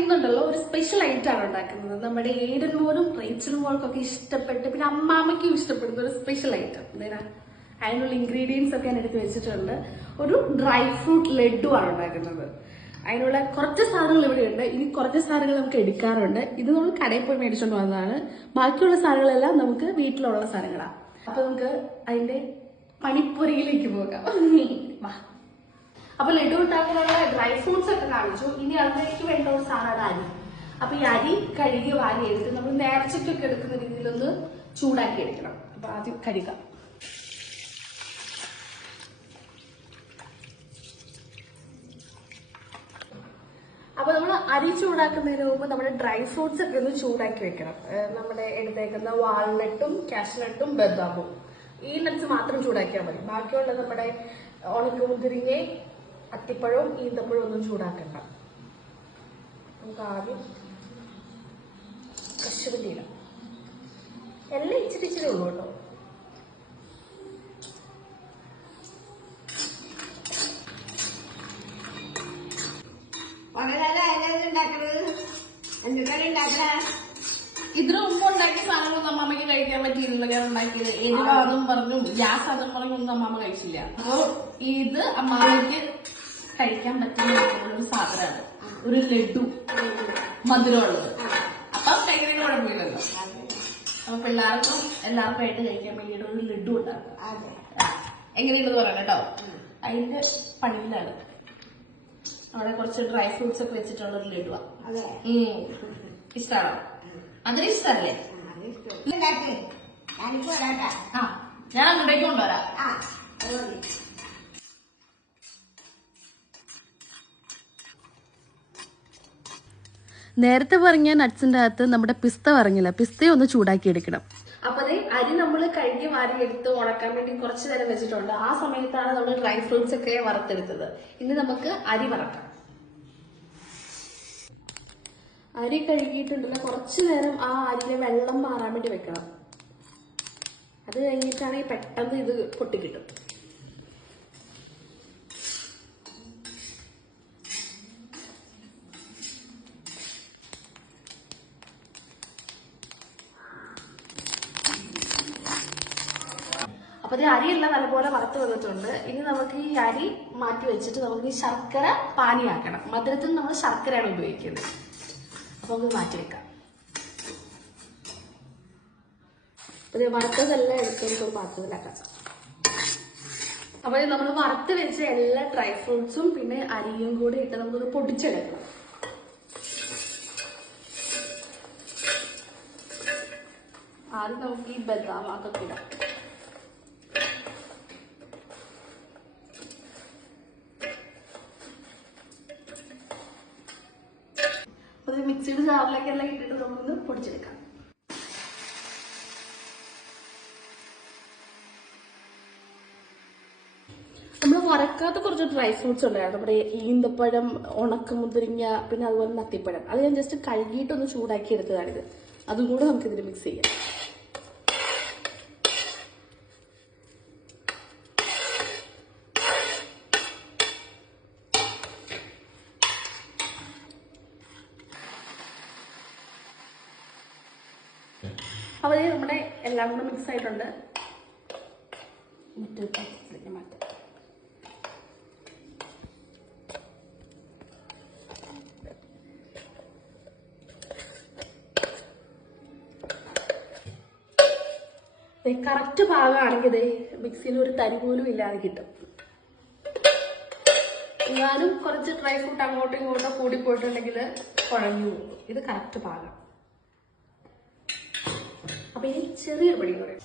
ഇന്നുണ്ടല്ലോ ഒരു special item ആണ് ഉണ്ടാക്കുന്നത്. നമ്മുടെ ഏഡൻ മോനും റേച്ചൽ മോൾക്കൊക്കെ ഇഷ്ടപ്പെട്ട് പിന്നെ അമ്മാമ്മയ്ക്കും ഇഷ്ടപ്പെടുന്ന ഒരു സ്പെഷ്യൽ ഐറ്റം. അതിനുള്ള ഇൻഗ്രീഡിയൻസ് ഒക്കെ ഞാൻ എടുത്ത് വെച്ചിട്ടുണ്ട്. ഒരു ഡ്രൈ ഫ്രൂട്ട് ലഡു ആണ് ഉണ്ടാക്കുന്നത്. അതിനുള്ള കുറച്ച് സാധനങ്ങൾ ഇവിടെ ഉണ്ട്. ഇനി കുറച്ച് സാധനങ്ങൾ നമുക്ക് എടുക്കാറുണ്ട്. ഇത് നമ്മൾ കടയിൽ പോയി മേടിച്ചോണ്ട് വന്നതാണ്. ബാക്കിയുള്ള സാധനങ്ങളെല്ലാം നമുക്ക് വീട്ടിലുള്ള സാധനങ്ങളാണ്. അപ്പൊ നമുക്ക് അതിന്റെ പണിപ്പുരയിലേക്ക് പോകാം. വാ. അപ്പൊ ലഡു ഉണ്ടാക്കാനുള്ള ഡ്രൈ ഫ്രൂട്ട്സ് ഒക്കെ കാണിച്ചു. ഇനി അതിലേക്ക് വേണ്ട ഒരു സാധനമാണ് അരി. അപ്പൊ ഈ അരി കഴുകി വാരി എടുത്ത് നമ്മൾ നേർച്ചയ്ക്കൊക്കെ എടുക്കുന്ന രീതിയിലൊന്ന് ചൂടാക്കി എടുക്കണം. അപ്പൊ ആദ്യം കഴുകാം. അപ്പൊ നമ്മൾ അരി ചൂടാക്കുന്നതിന് മുമ്പ് നമ്മുടെ ഡ്രൈ ഫ്രൂട്ട്സ് ഒക്കെ ഒന്ന് ചൂടാക്കി വെക്കണം. നമ്മുടെ എടുത്തേക്കുന്ന വാൾനട്ടും കാഷ്നട്ടും ബദാമും ഈ നട്ട്സ് മാത്രം ചൂടാക്കിയാൽ മതി. ബാക്കിയുള്ള നമ്മുടെ ഉണക്കമുന്തിരിങ്ങയും അത്തിപ്പഴവും ഈന്തപ്പഴവും ഒന്നും ചൂടാക്കണ്ട. നമുക്ക് ആദ്യം കശുവണ്ടി ഇടാം. എല്ലാം ഇച്ചിരി ഇച്ചിരി ഉള്ളൂ കേട്ടോ. ഇതിനു മുമ്പ് ഉണ്ടാക്കിയ സാധനങ്ങളൊന്നും അമ്മമ്മയ്ക്ക് കഴിക്കാൻ പറ്റിയില്ല. ഞാൻ ഉണ്ടാക്കിയത് എരിവാന്നും പറഞ്ഞു ഗ്യാസ് അതും പറഞ്ഞൊന്നും അമ്മമ്മ കഴിച്ചില്ല. അപ്പൊ ഇത് അമ്മമ്മയ്ക്ക് കഴിക്കാൻ പറ്റുന്ന ഒരു സാധനമാണ്, ഒരു ലഡു, മധുരമുള്ളത്. അപ്പം ഭയങ്കര കുഴപ്പമില്ലല്ലോ. അപ്പൊ പിള്ളേർക്കും എല്ലാവർക്കും ആയിട്ട് കഴിക്കാൻ വേണ്ടിയിട്ട് ഒരു ലഡു ഉണ്ടാക്കും. എങ്ങനെയുണ്ടെന്ന് പറയണം കേട്ടോ. അതിന്റെ പണിയിലാണ്. അവിടെ കുറച്ച് ഡ്രൈ ഫ്രൂട്ട്സ് ഒക്കെ വെച്ചിട്ടുള്ള ഒരു ലഡുവാ. ഇഷ്ടമാണോ? അതിന് ഇഷ്ടമല്ലേ? ആ, ഞാൻ അങ്ങോട്ടേക്ക് കൊണ്ടുവരാം. നേരത്തെ പറഞ്ഞ നട്ട്സിന്റെ അകത്ത് നമ്മുടെ പിസ്ത പറഞ്ഞില്ല, പിസ്തയെ ഒന്ന് ചൂടാക്കി എടുക്കണം. അപ്പൊ അരി നമ്മൾ കഴുകി വാരി എടുത്ത് ഉണക്കാൻ വേണ്ടി കുറച്ചു നേരം വെച്ചിട്ടുണ്ട്. ആ സമയത്താണ് നമ്മൾ ഡ്രൈ ഫ്രൂട്ട്സ് ഒക്കെ വറുത്തെടുത്തത്. ഇനി നമുക്ക് അരി വറക്കാം. അരി കഴുകിയിട്ടുണ്ടല്ലോ, കുറച്ചു നേരം ആ അരിയിലെ വെള്ളം മാറാൻ വേണ്ടി വെക്കണം. അത് കഴിഞ്ഞിട്ടാണെങ്കിൽ പെട്ടെന്ന് ഇത് പൊട്ടിക്കിട്ടും. അപ്പൊ അരിയെല്ലാം നല്ലപോലെ വറുത്ത് വന്നിട്ടുണ്ട്. ഇനി നമുക്ക് ഈ അരി മാറ്റി വെച്ചിട്ട് നമുക്ക് ഈ ശർക്കര പാനിയാക്കണം. മധുരത്തിന് നമ്മൾ ശർക്കരയാണ് ഉപയോഗിക്കുന്നത്. അപ്പൊ നമുക്ക് മാറ്റി വെക്കാം. വറുത്തതെല്ലാം എടുത്ത് നമുക്കൊരു പാത്രത്തിലാക്കാം. അപ്പൊ നമ്മൾ വറുത്ത് വെച്ച എല്ലാ ഡ്രൈ ഫ്രൂട്ട്സും പിന്നെ അരിയും കൂടി ഇട്ട് നമുക്കൊന്ന് പൊടിച്ചെടുക്കണം. ആദ്യം നമുക്ക് ഈ ബദാം അതൊക്കെ ഇടാം. മിക്സിയുടെ ജാറിലേക്കെല്ലാം ഇട്ടിട്ട് നമുക്കൊന്ന് പൊടിച്ചെടുക്കാം. നമ്മൾ വറക്കാത്ത കുറച്ച് ഡ്രൈ ഫ്രൂട്ട്സ് ഉണ്ടായിരുന്നു. നമ്മുടെ ഈന്തപ്പഴം, ഉണക്കമുന്തിരിങ്ങ, പിന്നെ അതുപോലെ നത്തിപ്പഴം. അത് ഞാൻ ജസ്റ്റ് കഴുകിയിട്ടൊന്ന് ചൂടാക്കി എടുത്തതാണിത്. അതും കൂടെ നമുക്ക് ഇതിൽ മിക്സ് ചെയ്യാം. അപ്പോൾ നമ്മുടെ എല്ലാം കൂടെ മിക്സ് ആയിട്ടുണ്ട്. മറ്റൊരു പാത്രത്തിലേക്ക് മാറ്റാം. കറക്റ്റ് പാകമാണെങ്കിൽ മിക്സിയിൽ ഒരു തരി പോലും ഇല്ലാതെ കിട്ടും. ഞാനും കുറച്ച് ഡ്രൈ ഫ്രൂട്ട് അങ്ങോട്ടും ഇങ്ങോട്ടോ കൂടിപ്പോയിട്ടുണ്ടെങ്കിൽ കുഴഞ്ഞു പോകും. ഇത് കറക്റ്റ് പാകം. അപ്പൊ ഇനി ചെറിയൊരു പടി പറയും.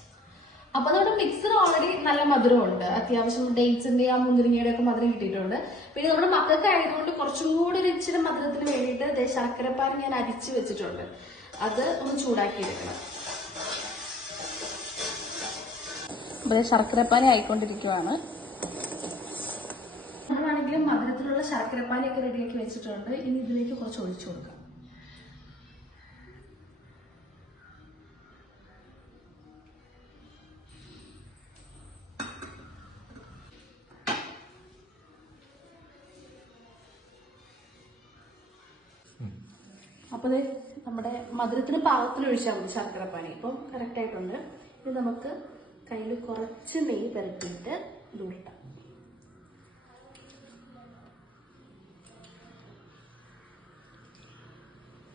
അപ്പൊ നമ്മുടെ മിക്സർ ഓൾറെഡി നല്ല മധുരമുണ്ട്. അത്യാവശ്യം ഡേറ്റ്സിന്റെ ആ മുന്തിരിങ്ങയുടെ ഒക്കെ മധുരം കിട്ടിയിട്ടുണ്ട്. പിന്നെ നമ്മുടെ മക്കൾക്ക് ആയതുകൊണ്ട് കുറച്ചും കൂടി ഒരു ഇച്ചിരി മധുരത്തിന് വേണ്ടിയിട്ട് ശർക്കരപ്പാൻ ഞാൻ അരിച്ചു വെച്ചിട്ടുണ്ട്. അത് ഒന്ന് ചൂടാക്കി എടുക്കണം. ശർക്കരപ്പാനി ആയിക്കൊണ്ടിരിക്കുവാണ്. നമ്മളാണെങ്കിലും മധുരത്തിലുള്ള ശർക്കരപ്പാനിയൊക്കെ റെഡിയാക്കി വെച്ചിട്ടുണ്ട്. ഇനി ഇതിലേക്ക് കുറച്ച് ഒഴിച്ചു കൊടുക്കാം. അപ്പോൾ നമ്മുടെ മധുരത്തിന് പാകത്തിന് ഒഴിച്ചാൽ മതി ശർക്കരപ്പാനി. ഇപ്പം കറക്റ്റായിട്ടുണ്ട്. ഇത് നമുക്ക് കയ്യിൽ കുറച്ച് നെയ്യ് പുരട്ടിയിട്ട് ഇത് ഉരുട്ടാം.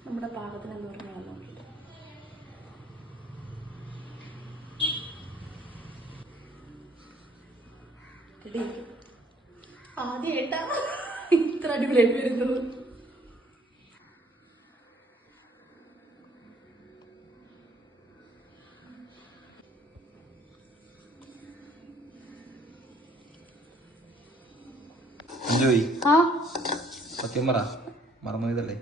നമ്മുടെ പാകത്തിന് എന്ന് പറഞ്ഞാൽ നോക്കിയിട്ട് ആദ്യമായിട്ടാ ഇത്ര അടിപൊളിയായിട്ട് വരുന്നത്. സത്യം പറ മറന്നുപോയതല്ലേ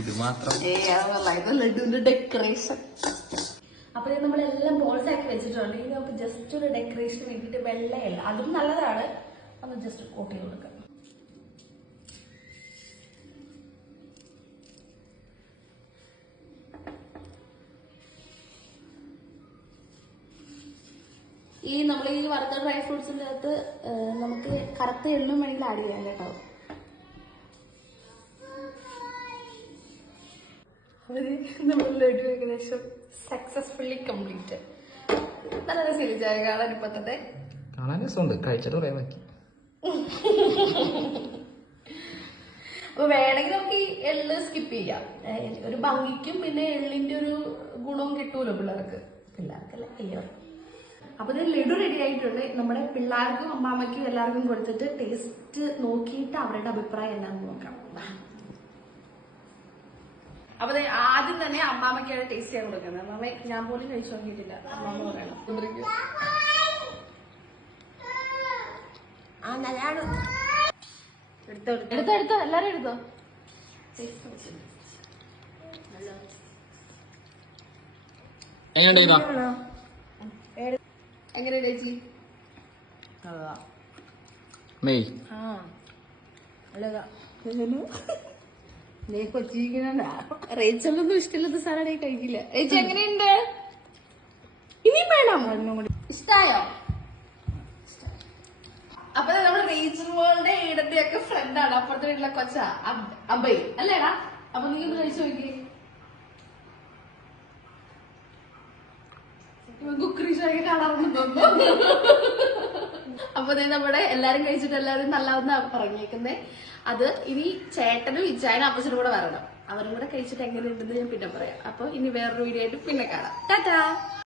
ഇത് മാത്രം. ലഡുവിന്റെ ഡെക്കറേഷൻ. അപ്പൊ നമ്മളെല്ലാം ബോൾസ് ആക്കി വെച്ചിട്ടുണ്ട്. ഇനി നമുക്ക് ജസ്റ്റ് ഒരു ഡെക്കറേഷന് വേണ്ടിയിട്ട് വെള്ളയല്ല, അതും നല്ലതാണ്, ഒന്ന് ജസ്റ്റ് കോട്ട് ചെയ്ത് കൊടുക്കാം. ഈ നമ്മൾ ഈ വറുത്ത ഡ്രൈ ഫ്രൂട്ട്സിന്റെ അകത്ത് നമുക്ക് കറുത്ത എള്ളും വേണമെങ്കിൽ ആഡ് ചെയ്യാം കേട്ടോ. നമ്മുടെ ലഡു ഏകദേശം സക്സസ്ഫുള്ളി കംപ്ലീറ്റ്. നല്ല രസമില്ല കാണാൻ ഇപ്പൊ തന്നെ. കാണാൻ രസമുണ്ട്, കഴിച്ചിട്ട് പറയാൻ പറ്റി. അപ്പൊ വേണമെങ്കിൽ നമുക്ക് ഈ എള്ള് സ്കിപ്പ് ചെയ്യാം, ഒരു ഭംഗിക്കും പിന്നെ എള്ളിന്റെ ഒരു ഗുണവും കിട്ടൂലോ പിള്ളേർക്കല്ല എല്ലാവർക്കും. അപ്പൊ ഇത് ലഡു റെഡി ആയിട്ടുണ്ട്. നമ്മുടെ പിള്ളേർക്കും അമ്മാമ്മയ്ക്കും എല്ലാവർക്കും കൊടുത്തിട്ട് ടേസ്റ്റ് നോക്കിയിട്ട് അവരുടെ അഭിപ്രായം എന്താണെന്ന് നോക്കാം. അപ്പൊ ആദ്യം തന്നെ അമ്മാമ്മയ്ക്കാണ് ടേസ്റ്റ് ചെയ്യാൻ കൊടുക്കുന്നത്. അമ്മാമ്മ ഞാൻ പോലും കഴിച്ചു നോക്കിയിട്ടില്ല, അമ്മാമ്മ പറയണം. എടുത്തോ എല്ലാരും എടുത്തോ. എങ്ങനെ ചേച്ചി? റേച്ചലൊന്നും ഇഷ്ടമില്ലാത്ത സാധനം കഴിക്കില്ല. ചേച്ചി എങ്ങനെയുണ്ട്? ഇനിയും വേണം? ഇഷ്ടായോ? അപ്പൊ നമ്മുടെ റേച്ചൽ മോളുടെ ഈടത്തെ ഒക്കെ ഫ്രണ്ടാണ്, അപ്പുറത്തെ വീട്ടിലെ കൊച്ച അബൈ അല്ലേടാ. അപ്പൊ നീ ഒന്ന് കഴിച്ചു നോക്കി. കുക്കറി ഷോയൊക്കെ കാണാറുണ്ടെന്ന് തോന്നുന്നു. അപ്പൊ നമ്മുടെ എല്ലാരും കഴിച്ചിട്ട് എല്ലാവരും നല്ലതെന്നാ പറഞ്ഞേക്കുന്നേ. അത് ഇനി ചേട്ടനും ഇച്ചായനും അപ്പച്ചനും കൂടെ വരണം, അവരും കൂടെ കഴിച്ചിട്ട് എങ്ങനെയുണ്ടെന്ന് ഞാൻ പിന്നെ പറയാം. അപ്പൊ ഇനി വേറൊരു വീഡിയോ ആയിട്ട് പിന്നെ കാണാം. ടാറ്റാ.